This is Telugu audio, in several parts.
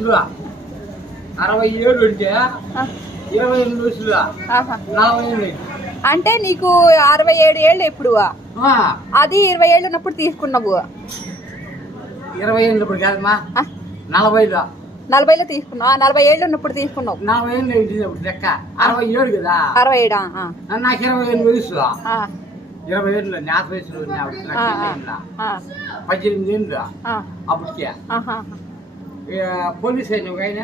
67 అంటే 28 వయసులు 40 ఏళ్ళు. అంటే నీకు 67 ఏళ్ళు ఎప్పుడు? అది 20 ఏళ్ళు ఉన్నప్పుడు తీసుకున్నావు. 20 ఏళ్ళు ఇప్పుడు కాదమ్మా, 40లో 40లో తీసుకున్నావు. 40 ఏళ్ళు ఉన్నప్పుడు తీసుకున్నావు. 40 ఏళ్ళు ఏంటి ఇప్పుడు లెక్క? 67 కదా. 67 నాకు 28 వయసు. 20 ఏళ్ళు నాత వయసులో 18 ఏళ్ళు అప్పటికే. పోలీస్ అయిన ఒక ఆయన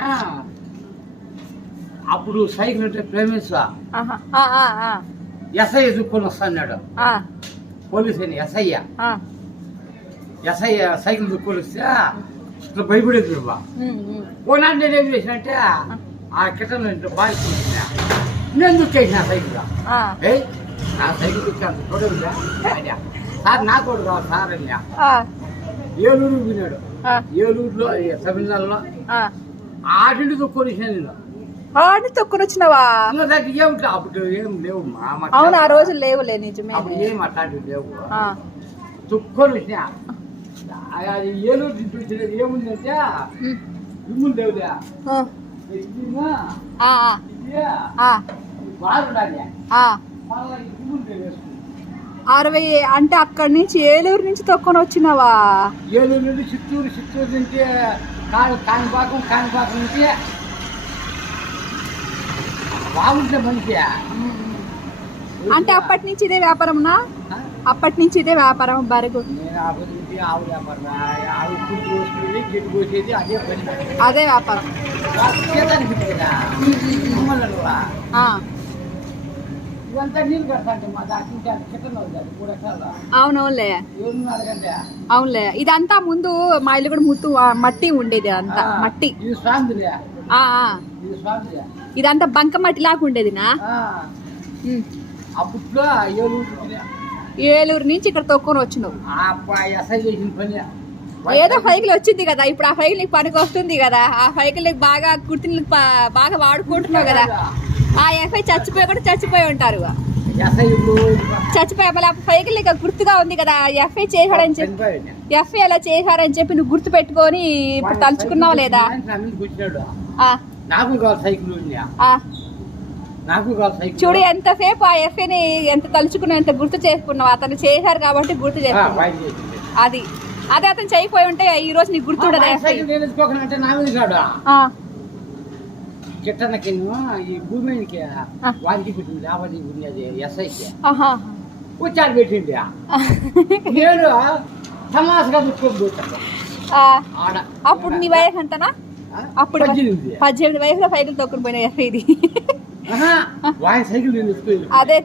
అప్పుడు సైకిల్ అంటే ప్రేమిస్తా ఎస్ఐ దుక్కొని వస్తాడు. పోలీస్ అయిన ఎస్ఐ సైకిల్ దుక్కొని వస్తే ఇట్లా భయపడేది. ఓనాడు నేను ఏం చేసినంటే ఆ కిటన్ బాగా నేను దుక్కేసిన సైకిల్. నా సైకిల్ దుక్కాను చూడగా సార్ నాకు కూడా కావాలి సార్ అని ఏలూరు విన్నాడు. ఏలూరులో తమిళనాడులో ఆటింటి దుక్కొని నేను తొక్కుని వచ్చినావా? అప్పుడు ఏం లేవు. అవును, ఆ రోజులు లేవులే. నిజమే, అప్పుడు ఏం అట్లాంటివి లేవు. దుక్కొని వచ్చినా అది ఏలూరు చూసినది ఏముందంటే ఇమ్ములు లేవులే. బాగుండాలి 60 అంటే అక్కడి నుంచి ఏలూరు నుంచి తొక్కొని వచ్చినావా? ఏలూరు నుండి చిత్తూరు నుంచి కాణిపాకం నుంచి బాగుంటే మనిషి. అంటే అప్పటి నుంచి ఇదే వ్యాపారంనా? అప్పటి నుంచి ఇదే వ్యాపారం బరుగు? నేను అప్పటి నుంచి ఆవు వ్యాపారం, ఆవు పుట్టు పోసుకునేది, గిట్టు పోసేది, అదే పని. అదే వ్యాపారం. ఇదంతా నీళ్ళు కడతాంటే మా దాంట్లో చికెన్ అవుతుంది 3 ఎకరాలు. అవునవునులే, అవునులే. ఇదంతా ముందు మా ఇల్లు కూడా మట్టి ఉండేది. అంతా మట్టి. ఇది స్వామిలే. ఇదంతా బంక మట్టి లాగా ఉండేదినా? అప్పట్లో ఏలూరు నుంచి ఇక్కడ తొక్కొని వచ్చినావు. పని ఏదో సైకిల్ వచ్చింది కదా ఇప్పుడు. ఆ సైకిల్ నీకు పనికి వస్తుంది కదా. ఆ సైకిల్ బాగా కుర్తిని బాగా వాడుకుంటున్నావు కదా. ఆ ఎఫ్ఐ చచ్చిపోయి ఉంటారు. చచ్చిపోయా మళ్ళీ సైకిల్ నీకు గుర్తుగా ఉంది కదా. ఎఫ్ఐ చేశాడని చెప్పి, ఎఫ్ఐ అలా చేశారని చెప్పి నువ్వు గుర్తు పెట్టుకొని ఇప్పుడు తలుచుకున్నావా లేదా? చూడు ఎంతసేపు ఆ ఎఫ్ఐని ఎంత తలుచుకున్నావు, ఎంత గుర్తు చేసుకున్నావు. అతను చేశారు కాబట్టి గుర్తు చేసుకున్నావు. అది అదే అతను చేయిపోయి ఉంటే ఈ రోజు నీకు గుర్తుండదు. చిట్టనకి ఈ భూమికి వారికి పెట్టింది లేవని ఉన్నది ఎస్ఐకి ఉచ్చారు పెట్టింది. నేను తమాసగా దుఃఖపోతాను. అప్పుడు నీ వయసు ఎంతనా? అప్పుడు 18 వయసులో సైకిల్ తొక్కుని పోయిన ఎఫ్ఐది. సైకిల్ అదే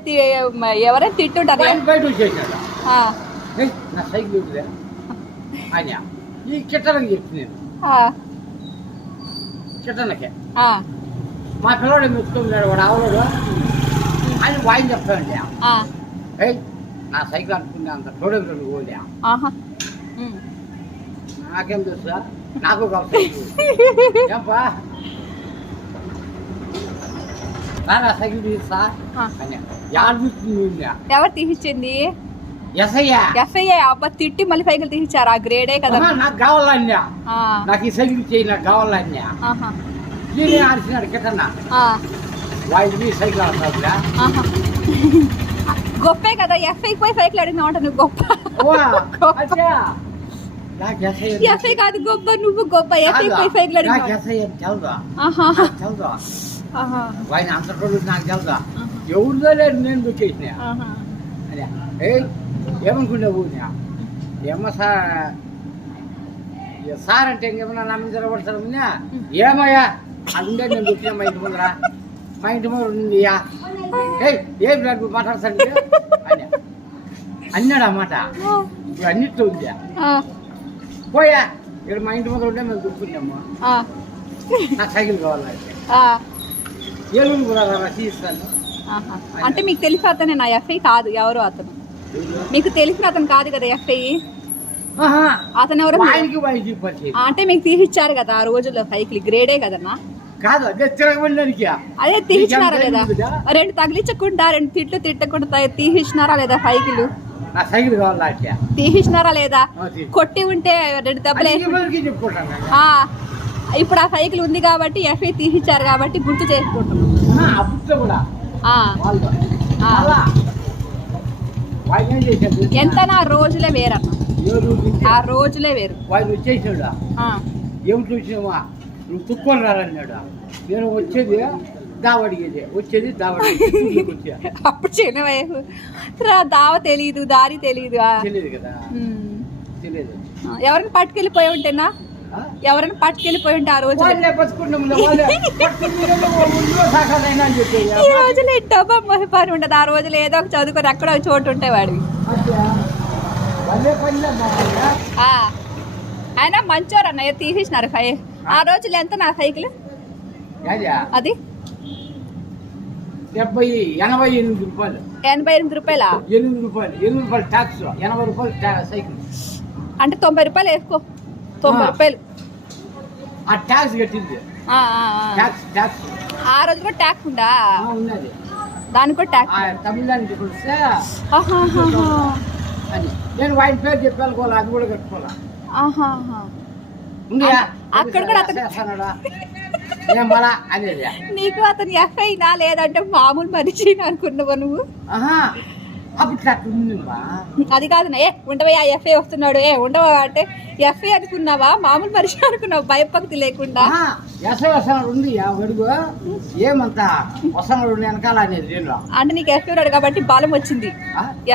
ఎవరైనా తిట్టుంటారు. బయట వచ్చేసాడు నా సైకిల్ ఆయన ఈ కిట్టనకి చెప్తి నేను. కిట్టనకే మా పిల్లవాడు మెచ్చుకున్నాడు. వాడు ఆవులోడు ఆయన వాయిని చెప్తానండి. నా సైకిల్ అనుకున్నా అంత చూడదు పోలే. నాకేం తెలుసా, నాకు కావాలి ఏంపా నా సైకిల్ తీస్తా అని ఎవరు తీసిచ్చింది? ఎస్ఐ అబ్బా తిట్టి మళ్ళీ సైకిల్ తీసిచ్చారు. ఆ గ్రేడే కదా. నాకు కావాలన్నా, నాకు ఈ సైకిల్ చేయి, నాకు కావాలన్నా నేనే ఆడిసినాడు కిటన్నా. వాయిది సైకిల్ ఆడుతున్నా గొప్పే కదా. ఎఫ్ఐకి పోయి సైకిల్ అడిగినా అంట నువ్వు గొప్ప. ఎఫ్ఐ కాదు గొప్ప, నువ్వు గొప్ప. ఎఫ్ఐ పోయి సైకిల్ అడిగినా అంత రోజు నాకు తెలుదా. ఎవరిదో లేదు, నేను దుఃఖేసిన. ఏమనుకున్నావు ఏమో సార్ అంటే ఇంకేమన్నా నా మీద నిలబడతారు. ఏమయ్యా అందుకే నేను దుఃఖిన మా ఇంటి ముందరా, మా ఇంటి ముందర ఉందియా ఏం నాకు మాట్లాడతాను అని అన్నాడు అన్నమాట. ఇప్పుడు అన్నిట్లో ఉందా పోయా ఇక్కడ మా ఇంటి ముందర ఉంటే మేము దుఃఖున్నాము. నాకు సైకిల్ కావాలంటే ఏలూరు కూడా తీస్తాను. అంటే మీకు తెలిసి అతనే నా ఎఫ్ఐ కాదు, ఎవరు అతను మీకు తెలిసిన అతను కాదు కదా ఎఫ్ఐ. అతను ఎవరు? అంటే మీకు తీసిచ్చారు కదా ఆ రోజుల్లో సైకిల్. గ్రేడే కదన్నా? కాదు అదే తీసినారా లేదా? 2 తగిలించకుండా 2 తిట్లు తిట్టకుండా తీసినారా లేదా సైకిల్? తీసినారా లేదా? కొట్టి ఉంటే 2 దెబ్బలే ఇప్పుడు ఆ సైకిల్ ఉంది కాబట్టి ఎఫ్ఐ తీసిచ్చారు కాబట్టి గుర్తు చేసుకుంటున్నాం. అప్పుడు కూడా ఆ, వాళ్ళు ఆ. అలా వాళ్ళు ఏం చేశారు ఎంత నా రోజులే వేరన్న, ఆ రోజులే వేరు. వాళ్ళు వచ్చేసాడు. ఆ, ఏం చూసినావా నువ్వు తుక్కొని రాలన్నాడు. నేను వచ్చేది దావడిగేది, వచ్చేది దావడిగేది వచ్చా. అప్పుడు చిన్న వయసు దావ తెలీదు, దారి తెలీదు. తెలియదు కదా, తెలియదు. ఎవరైనా పట్టుకెళ్ళిపోయి ఉంటేనా, ఎవరైనా పట్టుకెళ్ళిపోయి ఉంటే ఆ రోజు వాళ్ళే బతుకున్నాం, వాళ్ళే పట్టుకుని ఊళ్ళో సాకాలైనా అని చెప్పి. ఈ రోజులు డబ్బా పని ఉండదు. ఆ రోజులు ఏదో ఒక చదువుకొని అక్కడ ఒక చోటు ఉంటాయి వాళ్ళే పనిలే ఆ, ఆయన మంచోరు అన్నయ్య తీసేసినారు ఆ రోజులు ఎంత నా సైకిల్ అది 88 రూపాయలు. 88 రూపాయలా? 8 రూపాయలు, 8 రూపాయలు ట్యాక్స్, 80 రూపాయలు సైకిల్. అంటే 90 రూపాయలు వేసుకో, 90 రూపాయలు ఆ ట్యాక్స్ కట్టింది. ఆ, ఆ, ఆ. ట్యాక్స్ ఆ రోజు కూడా ట్యాక్స్ ఉందా? ఉన్నది. దానికి కూడా ట్యాక్స్. తమిళనాడు వస్తే ఆహాహాహా. అని నేను వాయిన్ పేరు చెప్పాలి, అది కూడా కట్టుకోవాలా ఆహాహా. ఉందియా? అక్కడ కూడా అతను చేస్తాడా ఏం మళ్ళా అనేది. నీకు అతను ఎఫ్ఐనా లేదంటే మామూలు మనిషి అనుకున్నావా నువ్వు? అప్పుడు అట్లా ఉందిమ్మా. అది కాదు ఉండవా, ఆ ఎఫ్ఐ వస్తున్నాడు ఉండవా అంటే ఎఫ్ఐ అనుకున్నావా, మామూలు మనిషి అనుకున్నావా భయపక్తి లేకుండా? వసనాడు ఉంది అడుగు, ఏమంతా వసనాడు వెనకాల అనేది నేను. అంటే నీకు ఎఫ్ఐ ఉన్నాడు కాబట్టి బలం వచ్చింది,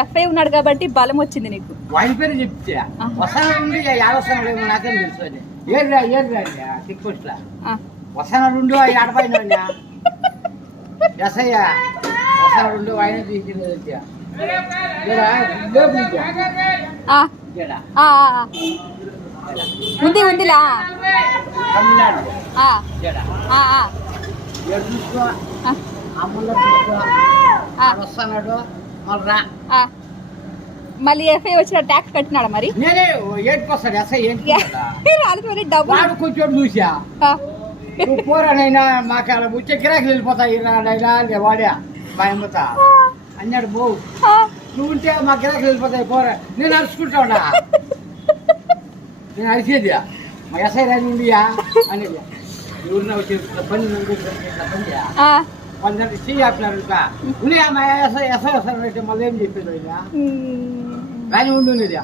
ఎఫ్ఐ ఉన్నాడు కాబట్టి బలం వచ్చింది నీకు. వాడి పేరు చెప్తే వసనాడు ఉంది, ఏడవసనాడు ఏమో నాకేం తెలుసు అని. ఏర్రా చెక్ పోస్ట్ వసనాడు ఉండు, ఆడపోయినా ఎస్ఐ వసనాడు ఆయన తీసుకెళ్ళి ఉంది ఉందిలా తమిళనాడు వస్తున్నాడు మళ్ళీ ఎఫ్ఐ వచ్చిన ట్యాక్స్ కట్టినాడు మరి. నేనే 8% ఎస్ఐ మరి డబ్బులు కొంచెం చూసా పోరానైనా మాకు అలా వచ్చే గిరాకీలు వెళ్ళిపోతాయి రానైనా వాడా మా అమ్మతా అన్నాడు. బో నువ్వు ఉంటే మా గిరాకీలు వెళ్ళిపోతాయి పోరా. నేను అరుచుకుంటా ఉన్నా, నేను అరిచేది మా ఎస్ఐ రాని ఉండియా అనేది. ఊరిన వచ్చే పని పని చెయ్యి ఆపినారు ఉన్నాయా మా ఎస్ఐ వస్తానంటే మళ్ళీ ఏం చెప్పేది అయినా కానీ ఉండేది.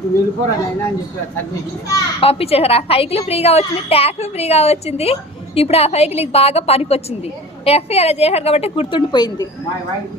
నువ్వు వెళ్ళిపోరా నైనా అని చెప్పి తగ్గించి పంపించేసారు. ఆ సైకిల్ ఫ్రీగా వచ్చింది, ట్యాక్స్ ఫ్రీగా వచ్చింది. ఇప్పుడు ఆ సైకిల్ బాగా పనికొచ్చింది. ఎఫ్ఐ అలా చేశారు కాబట్టి గుర్తుండిపోయింది. మా వాడికి